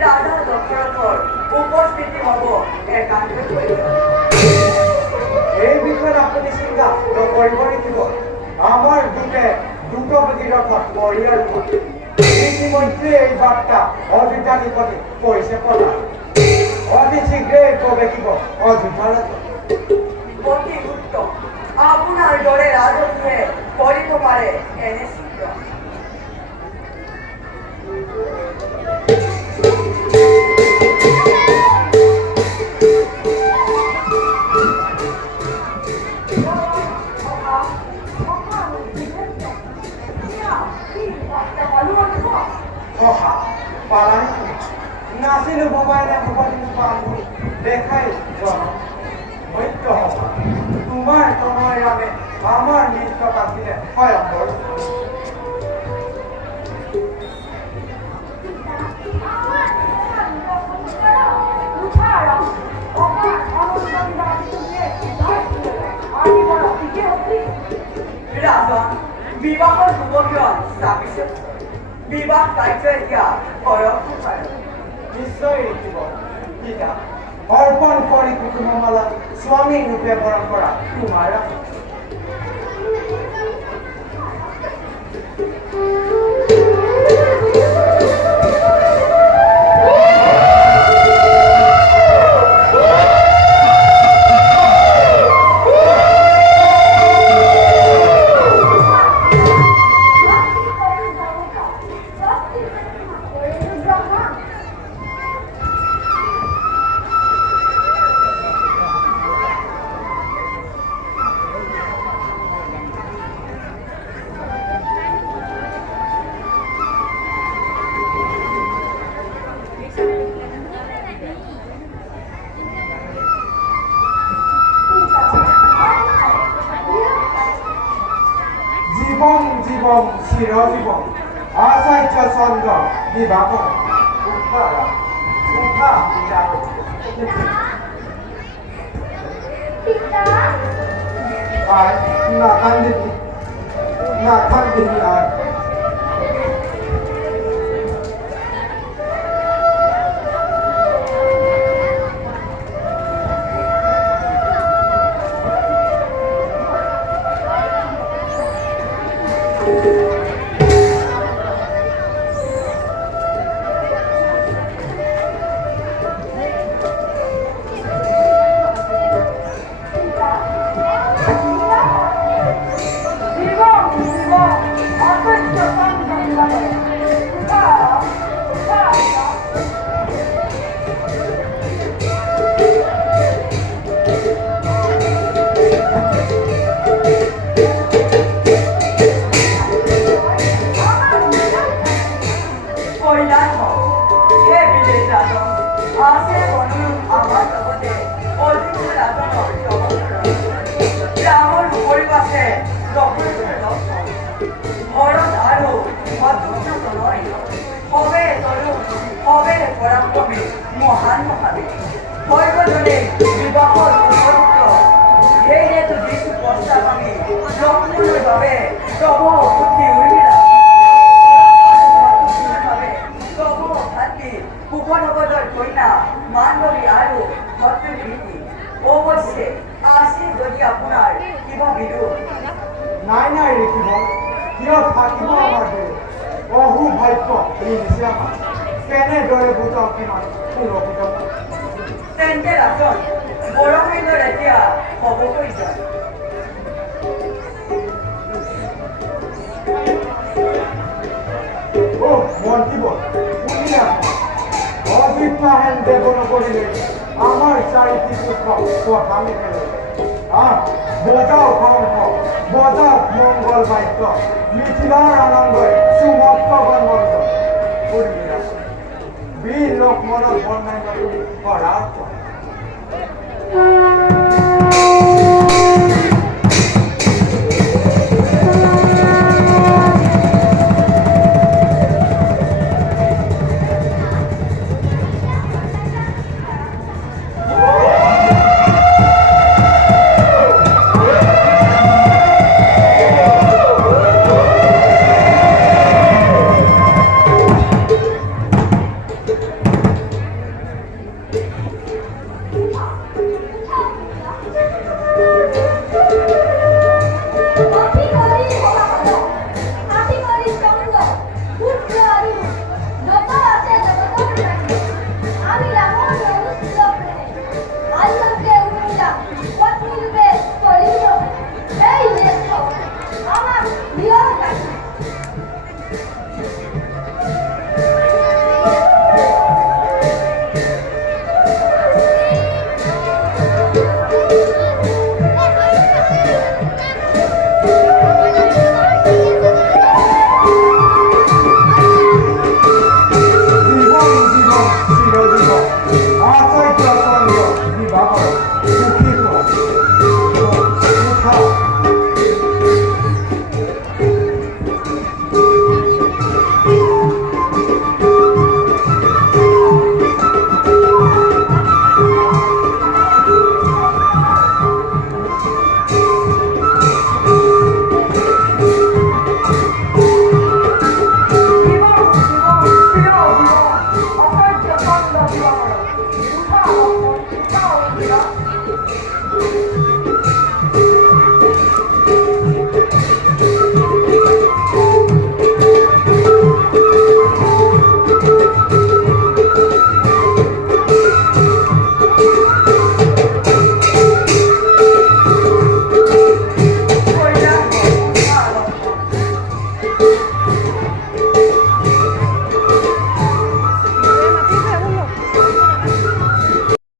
ৰাজা দশৰথৰ উপস্থিতি হ'ব একান্তই প্ৰয়োজন। এই বিষয়ত আপুনি চিন্তা নকৰিব লাগিব। আমাৰ দ্ৰুতগতি ৰথত পৰিয়াল ইতিমধ্যে এই বাৰ্তা অযোধ্যা নিকটে কৰিছে পতা। অতি শীঘ্ৰেই প্ৰৱেশিব অযোধ্যালৈ। অতি উত্তম। আপোনাৰ দৰে ৰাজকীয়ে কৰিব পাৰে এনে চিত্ৰ। নাছিলো মোবাইলে দেখাই সত্য হবা তোমাৰ তনয় ৰামে আমাৰ নৃত্য আছিলে স্বয়ম্বৰ। ৰাজন বিবাহৰ শুভক্ষণ স্থাপিছে। বিবাহ কাৰ্য এতিয়া বয়স নিশ্চয় দেখিব পিতা অৰ্পণ কৰি কুটুমমালা স্বামী ৰূপে বৰণ কৰা তোমাৰ জীবন জীবন চিৰজীবন আচাৰ্য চন্দ্ৰ বিবাহ না কান্দিবি না কান্দিবি আৰ মহান মহাবী সৰ্বজনে বিবাহৰ উপযুক্ত এই হেতু দিছো প্ৰস্তাৱ আমি সম্পূৰ্ণভাৱে তব বুদ্ধি উৰ্মিলা তব ভাতৃ কুশনগৰৰ কন্যা মাণ্ডৱী আৰু ভদ্ৰী প্ৰীতি অৱশ্যে আছে যদি আপোনাৰ কিবা বিদুৰ নাই নাই দেখিব কিয় থাকিব আমাৰ অহুভাগ্য এই নিচা কেনেদৰে বুজাও কিমান সুৰক্ষিত তেন্তে ৰাজন বৰষুণৰ এতিয়া হ'বকৈ যায় মন্ত্ৰীব শুনি অজিতাহেন দেৱন কৰিলে আমাৰ চাৰিটি পুত্ৰ কথা মেখেলে বজাও কংস বজাও মংগল বাদ্য মিথিলাৰ আনন্দই সুমত্ত বন্মন্দ উৰ্মিলা বীৰ লক্ষ্মণ বৰ্ণায় কৰাৰ